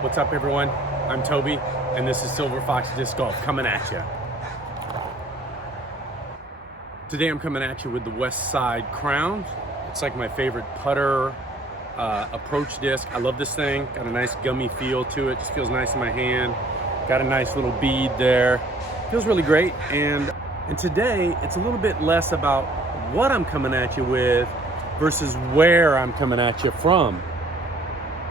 What's up, everyone? I'm Toby, and this is Silver Fox Disc Golf coming at you. Today I'm coming at you with the West Side Crown. It's like my favorite putter approach disc. I love this thing. Got a nice gummy feel to it. Just feels nice in my hand. Got a nice little bead there. Feels really great. And today it's a little bit less about what I'm coming at you with versus where I'm coming at you from.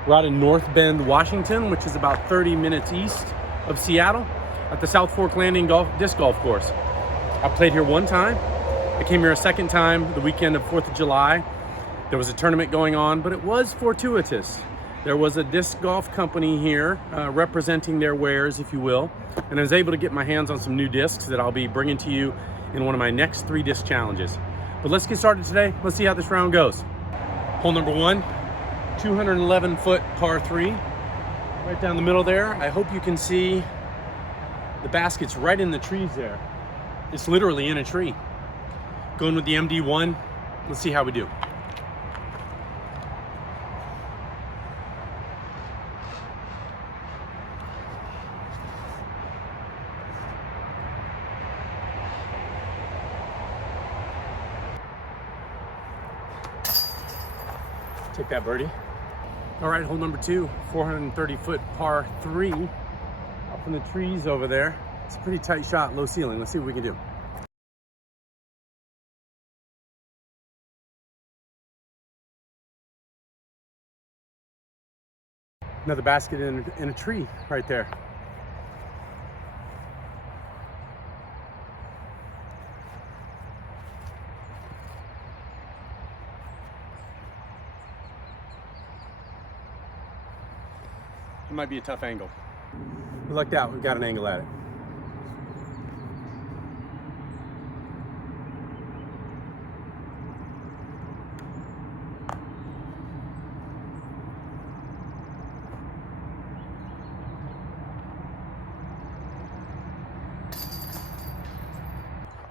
We're out in North Bend, Washington, which is about 30 minutes east of Seattle at the South Fork Landing Disc Golf Course. I played here one time. I came here a second time the weekend of 4th of July. There was a tournament going on, but it was fortuitous. There was a disc golf company here representing their wares, if you will, and I was able to get my hands on some new discs that I'll be bringing to you in one of my next 3 disc challenges. But let's get started today. Let's see how this round goes. Hole number 1. 211-foot par 3, right down the middle there. I hope you can see the basket's right in the trees there. It's literally in a tree. Going with the MD1. Let's see how we do. Take that birdie. All right, hole number 2, 430-foot par 3, up in the trees over there. It's a pretty tight shot, low ceiling. Let's see what we can do. Another basket in a tree right there. It might be a tough angle. We lucked out, we've got an angle at it.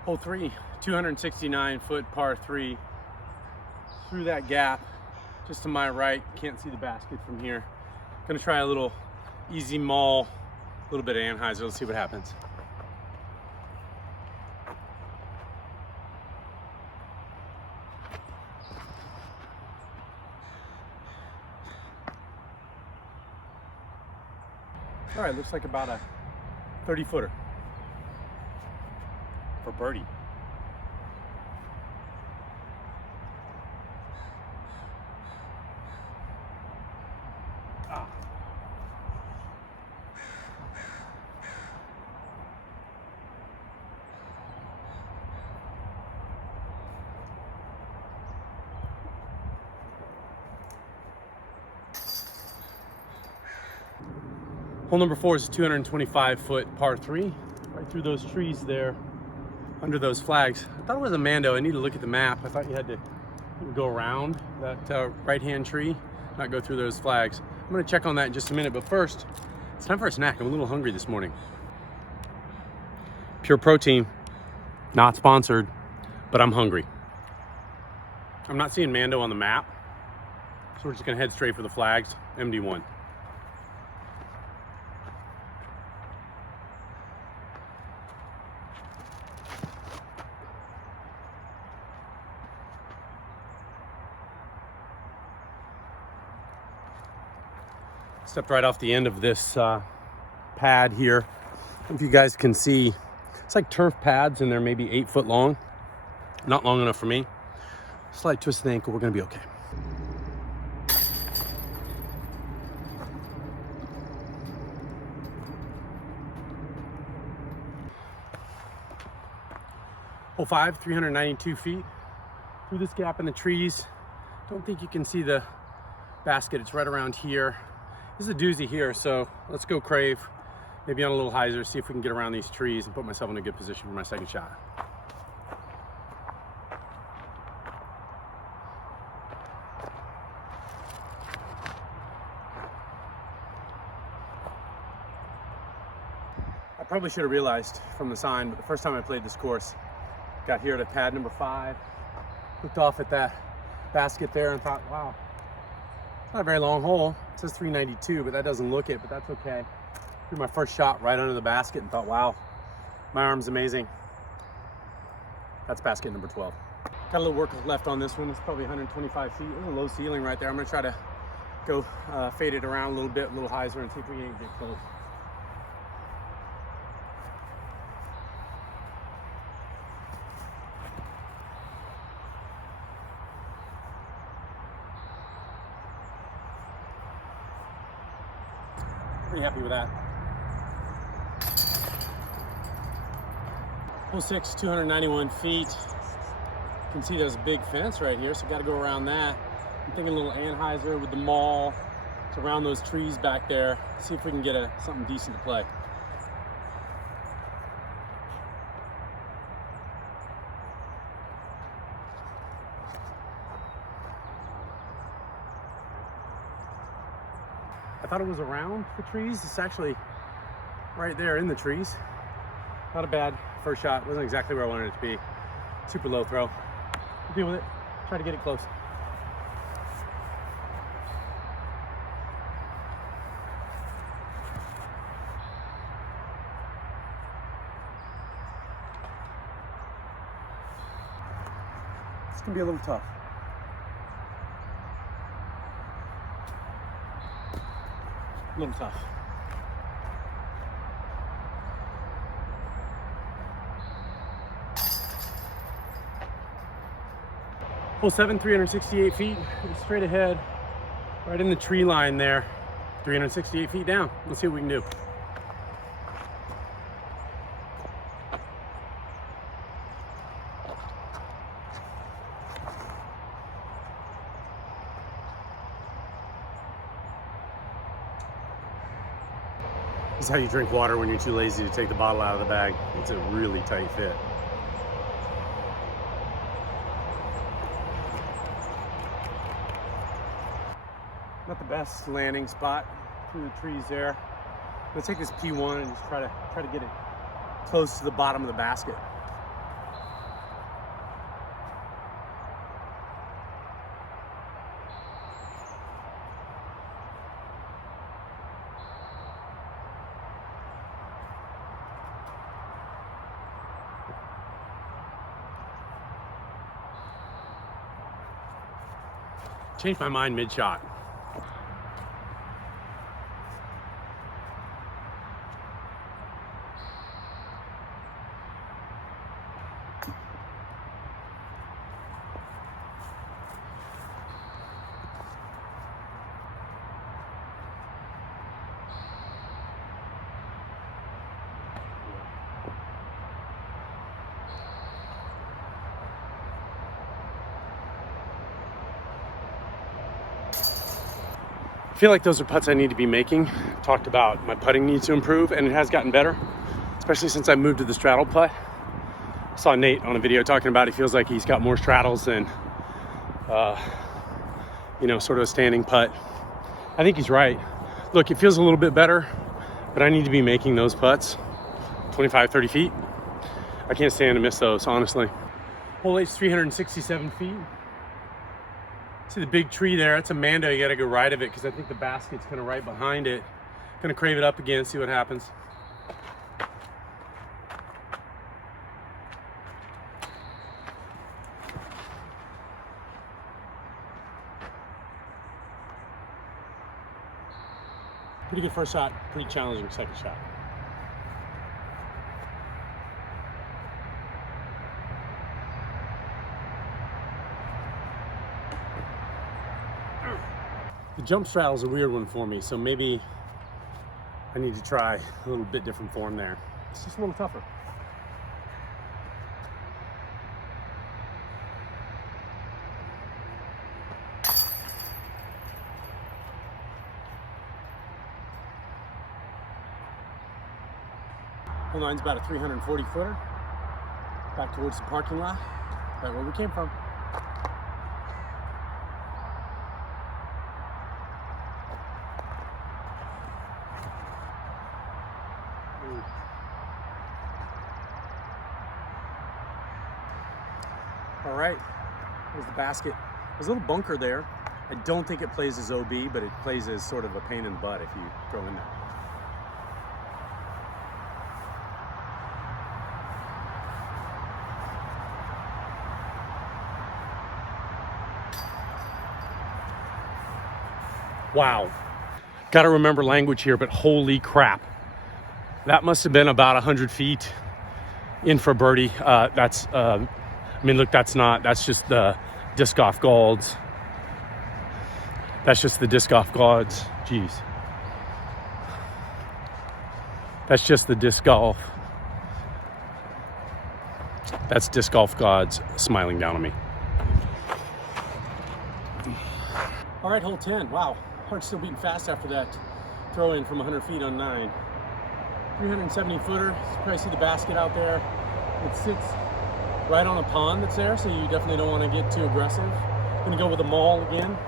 Hole 3, 269-foot par 3. Through that gap, just to my right. Can't see the basket from here. Gonna try a little easy maul, a little bit of Anheuser. Let's see what happens. All right, looks like about a 30-footer for birdie. Hole number 4 is a 225-foot par 3, right through those trees there, under those flags. I thought it was a Mando. I need to look at the map. I thought you had to go around that right-hand tree, not go through those flags. I'm gonna check on that in just a minute, but first, it's time for a snack. I'm a little hungry this morning. Pure Protein, not sponsored, but I'm hungry. I'm not seeing Mando on the map, so we're just gonna head straight for the flags, MD1. Stepped right off the end of this pad here. I don't know if you guys can see, it's like turf pads and they're maybe 8 foot long. Not long enough for me. Slight twist of the ankle, we're gonna be okay. Hole 5, 392 feet. Through this gap in the trees. Don't think you can see the basket, it's right around here. This is a doozy here, so let's go crave. Maybe on a little hyzer, see if we can get around these trees and put myself in a good position for my second shot. I probably should have realized from the sign, but the first time I played this course, got here to pad number 5, looked off at that basket there and thought, wow, Not a very long hole. It says 392, but that doesn't look it, but that's okay. Threw my first shot right under the basket and thought, wow, my arm's amazing. That's basket number 12. Got a little work left on this one. It's probably 125 feet. A little low ceiling right there. I'm gonna try to go fade it around a little bit, a little hyzer, and see if we can get close. Pretty happy with that. Hole 6, 291 feet. You can see there's a big fence right here, so got to go around that. I'm thinking a little anhyzer with the maul. It's around those trees back there. See if we can get something decent to play. I thought it was around the trees. It's actually right there in the trees. Not a bad first shot. Wasn't exactly where I wanted it to be. Super low throw. Deal with it. Try to get it close. It's gonna be a little tough. A little tough. Hole 7, 368 feet, straight ahead, right in the tree line there, 368 feet down. Let's see what we can do. This is how you drink water when you're too lazy to take the bottle out of the bag. It's a really tight fit. Not the best landing spot through the trees there. Let's take this P1 and just try to get it close to the bottom of the basket. Changed my mind mid-shot. I feel like those are putts I need to be making. Talked about my putting needs to improve, and it has gotten better, especially since I moved to the straddle putt. I saw Nate on a video talking about he feels like he's got more straddles than, sort of a standing putt. I think he's right. Look, it feels a little bit better, but I need to be making those putts 25, 30 feet. I can't stand to miss those, honestly. Hole 8's 367 feet. See the big tree there? That's a Mando. You got to go right of it because I think the basket's kind of right behind it. Gonna crave it up again, see what happens. Pretty good first shot, pretty challenging second shot. The jump straddle is a weird one for me, so maybe I need to try a little bit different form there. It's just a little tougher. Hole 9's about a 340 footer. Back towards the parking lot, right where we came from. All right, there's the basket. There's a little bunker there. I don't think it plays as OB, but it plays as sort of a pain in the butt if you throw in there. Wow. Got to remember language here, but holy crap. That must have been about 100 feet in for birdie. I mean, look, that's just the disc golf gods. That's just the disc golf gods. Jeez. That's just the disc golf. That's disc golf gods smiling down on me. All right, hole 10. Wow. Heart's still beating fast after that throw in from 100 feet on 9. 370 footer. You probably see the basket out there. It sits right on a pond that's there, so you definitely don't want to get too aggressive. I'm going to go with a maul again.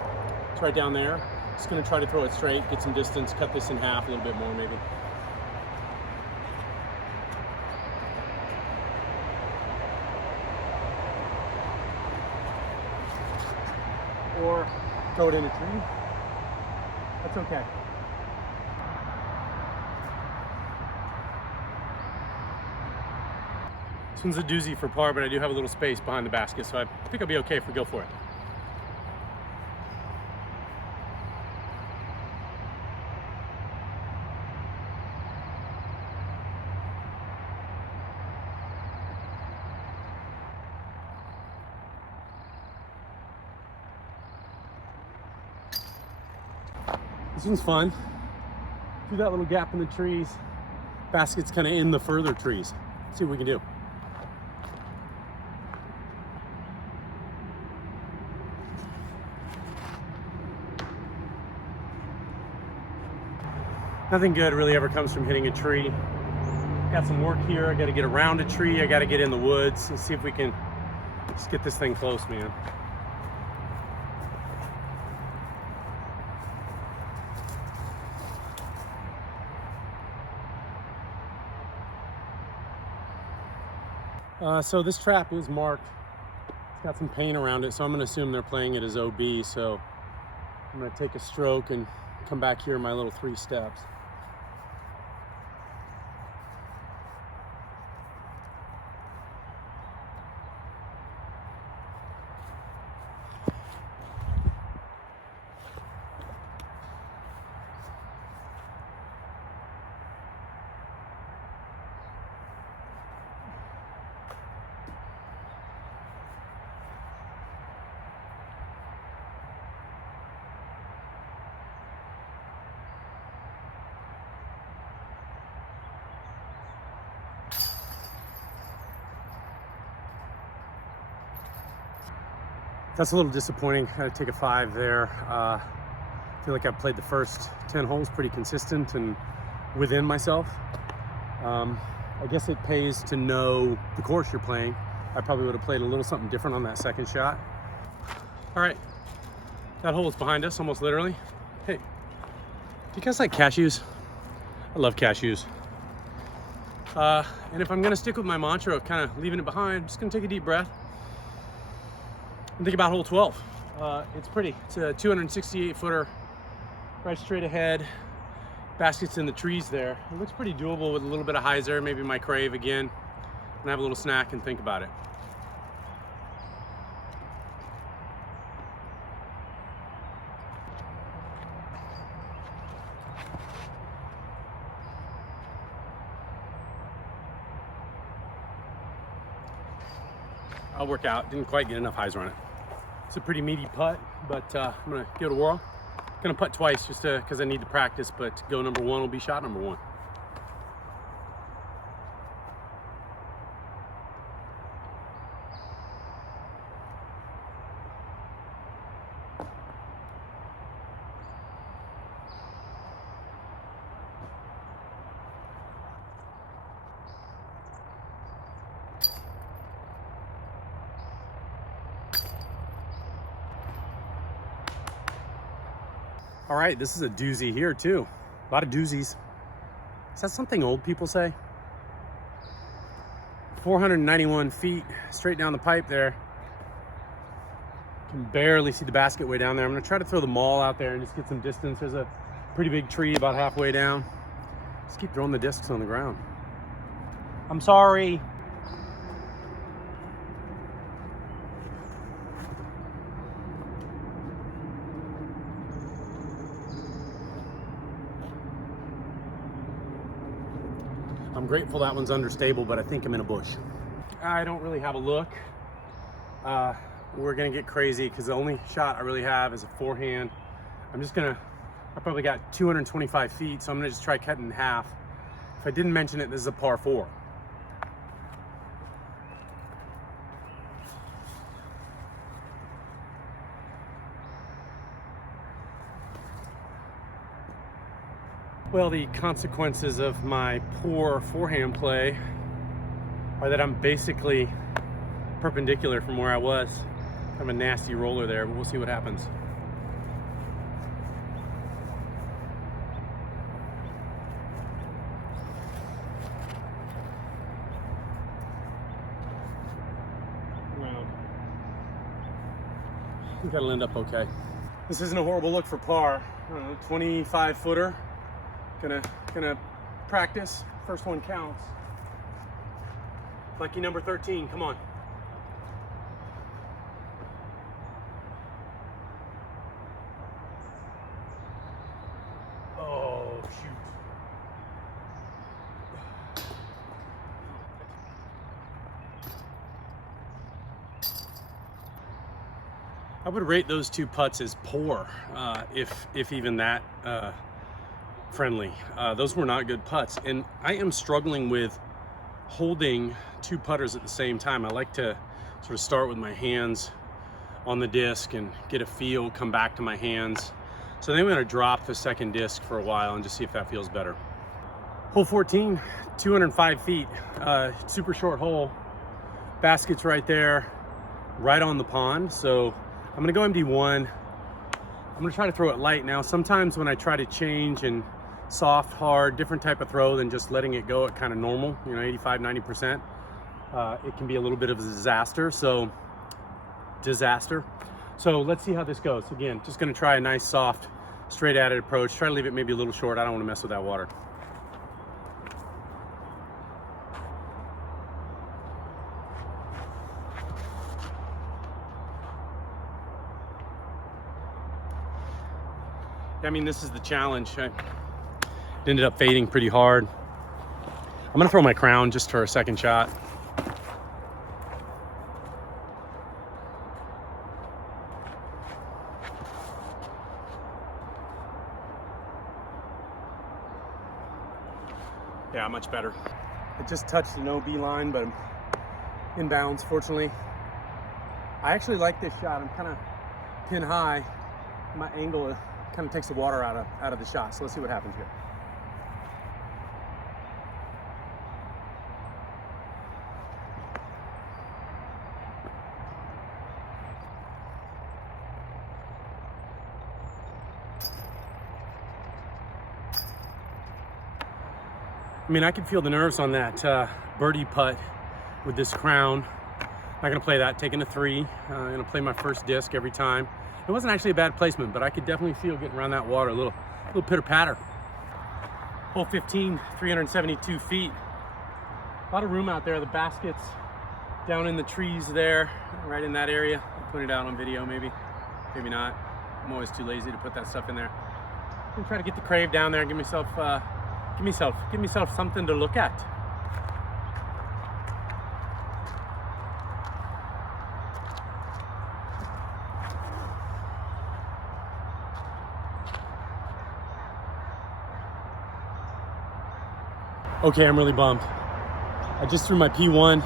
It's right down there. Just going to try to throw it straight, get some distance, cut this in half a little bit more maybe. Or throw it in a tree. That's okay. This one's a doozy for par, but I do have a little space behind the basket, so I think I'll be okay if we go for it. This one's fun. Through that little gap in the trees. Basket's kind of in the further trees. Let's see what we can do. Nothing good really ever comes from hitting a tree. Got some work here. I got to get around a tree. I got to get in the woods. Let's see if we can just get this thing close, man. So this trap is marked. It's got some paint around it, so I'm going to assume they're playing it as OB. So I'm going to take a stroke and come back here in my little 3 steps. That's a little disappointing. I had to take a 5 there. I feel like I've played the first 10 holes pretty consistent and within myself. I guess it pays to know the course you're playing. I probably would have played a little something different on that second shot. All right, that hole is behind us, almost literally. Hey, do you guys like cashews? I love cashews. And if I'm gonna stick with my mantra of kind of leaving it behind, I'm just gonna take a deep breath and think about hole 12. It's pretty. It's a 268 footer, right straight ahead. Basket's in the trees there. It looks pretty doable with a little bit of hyzer, maybe my crave again, and have a little snack and think about it. I'll work out. Didn't quite get enough hyzer on it. It's a pretty meaty putt, but I'm gonna give it a whirl. Gonna putt twice just because I need to practice, but go number 1 will be shot number 1. All right, this is a doozy here too. A lot of doozies. Is that something old people say? 491 feet straight down the pipe there. Can barely see the basket way down there. I'm gonna try to throw the maul out there and just get some distance. There's a pretty big tree about halfway down. Just keep throwing the discs on the ground. I'm sorry. I'm grateful that one's understable, but I think I'm in a bush. I don't really have a look. We're gonna get crazy because the only shot I really have is a forehand. I probably got 225 feet, so I'm gonna just try cutting in half. If I didn't mention it, this is a par 4. Well, the consequences of my poor forehand play are that I'm basically perpendicular from where I was. I have a nasty roller there, but we'll see what happens. Wow. I think that'll end up okay. This isn't a horrible look for par. I don't know, 25 footer. Gonna practice. First one counts. Lucky number 13, come on. Oh, shoot. I would rate those 2 putts as poor, if even that friendly. Those were not good putts, and I am struggling with holding 2 putters at the same time. I like to sort of start with my hands on the disc and get a feel, come back to my hands. So then I'm gonna drop the second disc for a while and just see if that feels better. Hole 14, 205 feet, super short hole. Basket's right there, right on the pond. So I'm gonna go MD1. I'm gonna try to throw it light now. Sometimes when I try to change and soft, hard, different type of throw than just letting it go at kind of normal, 85, 90%, it can be a little bit of a disaster. So let's see how this goes. Again, just gonna try a nice, soft, straight at it approach. Try to leave it maybe a little short. I don't wanna mess with that water. I mean, this is the challenge. I ended up fading pretty hard. I'm gonna throw my crown just for a second shot. Yeah, much better. I just touched an OB line, but I'm inbounds, fortunately. I actually like this shot. I'm kind of pin high. My angle kind of takes the water out of the shot. So let's see what happens here. I mean, I can feel the nerves on that birdie putt with this crown. Not gonna play that, taking a 3. I'm gonna play my first disc every time. It wasn't actually a bad placement, but I could definitely feel getting around that water, a little pitter patter. Hole 15, 372 feet. A lot of room out there. The basket's down in the trees there, right in that area. I'll put it out on video, maybe not. I'm always too lazy to put that stuff in there. I'm gonna try to get the crave down there and give myself something to look at. Okay, I'm really bummed. I just threw my P1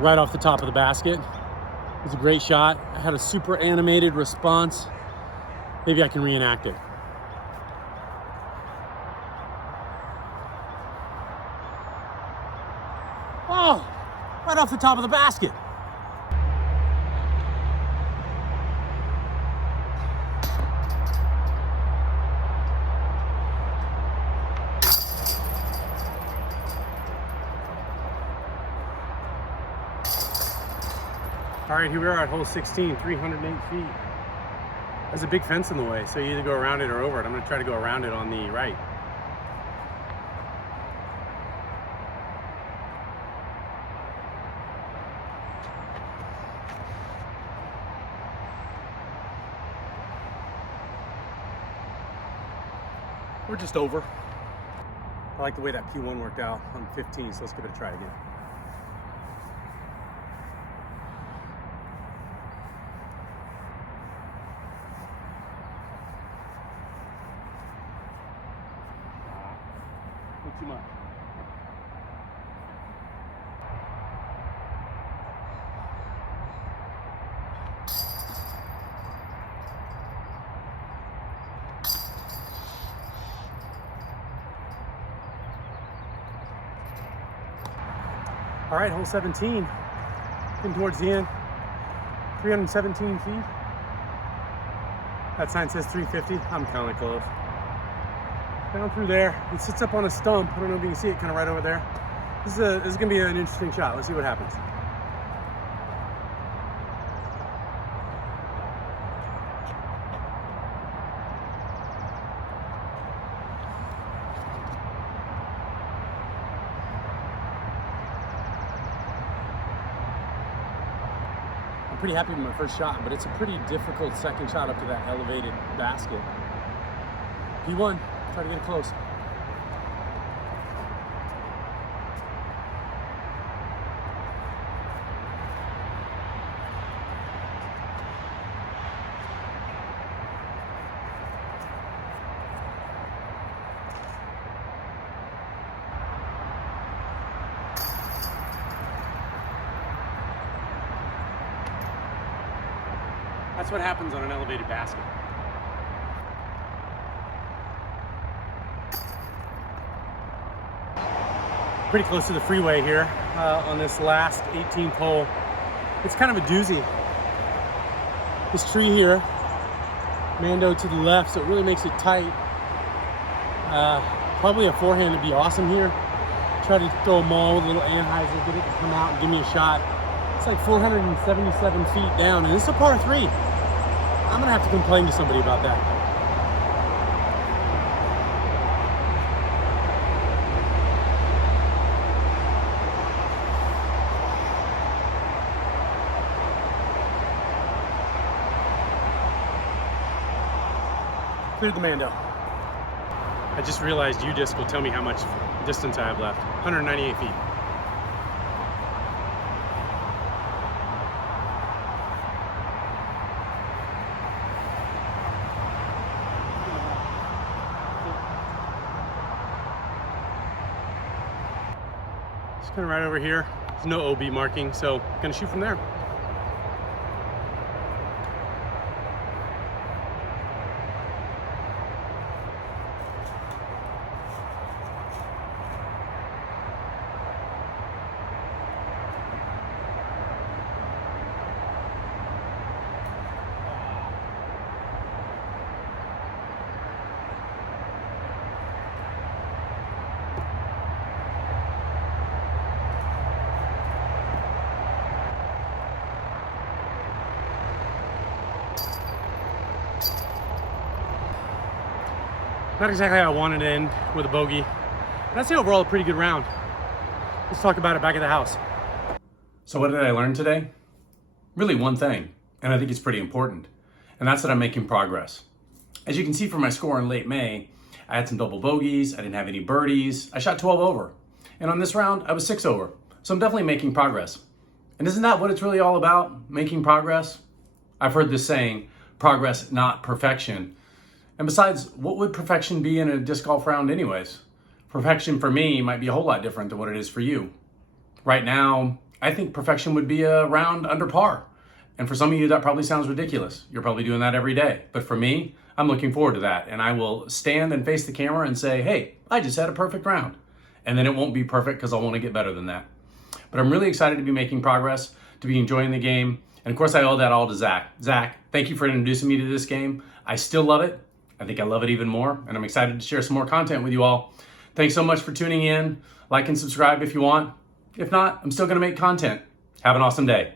right off the top of the basket. It was a great shot. I had a super animated response. Maybe I can reenact it. Oh, right off the top of the basket. All right, here we are at hole 16, 308 feet. There's a big fence in the way, so you either go around it or over it. I'm gonna try to go around it on the right. We're just over. I like the way that P1 worked out on 15, so let's give it a try again. Not too much. All right, hole 17, getting towards the end, 317 feet. That sign says 350, I'm kinda close. Down through there, it sits up on a stump. I don't know if you can see it kind of right over there. This is gonna be an interesting shot. Let's see what happens. I'm pretty happy with my first shot, but it's a pretty difficult second shot up to that elevated basket. P1, try to get it close. That's what happens on an elevated basket. Pretty close to the freeway here on this last 18th hole. It's kind of a doozy. This tree here, Mando to the left, so it really makes it tight. Probably a forehand would be awesome here. Try to throw a maul with a little Anheuser, get it to come out and give me a shot. It's like 477 feet down, and it's a par 3. I'm gonna have to complain to somebody about that. Cleared the Mando. I just realized UDisc will tell me how much distance I have left. 198 feet. Just kind of right over here. There's no OB marking, so I'm gonna shoot from there. Not exactly how I wanted to end with a bogey. But I'd say overall a pretty good round. Let's talk about it back at the house. So what did I learn today? Really one thing, and I think it's pretty important, and that's that I'm making progress. As you can see from my score in late May, I had some double bogeys, I didn't have any birdies, I shot 12 over. And on this round, I was 6 over. So I'm definitely making progress. And isn't that what it's really all about, making progress? I've heard this saying, progress, not perfection. And besides, what would perfection be in a disc golf round anyways? Perfection for me might be a whole lot different than what it is for you. Right now, I think perfection would be a round under par. And for some of you, that probably sounds ridiculous. You're probably doing that every day. But for me, I'm looking forward to that. And I will stand and face the camera and say, hey, I just had a perfect round. And then it won't be perfect because I'll want to get better than that. But I'm really excited to be making progress, to be enjoying the game. And of course, I owe that all to Zach. Zach, thank you for introducing me to this game. I still love it. I think I love it even more, and I'm excited to share some more content with you all. Thanks so much for tuning in. Like and subscribe if you want. If not, I'm still gonna make content. Have an awesome day.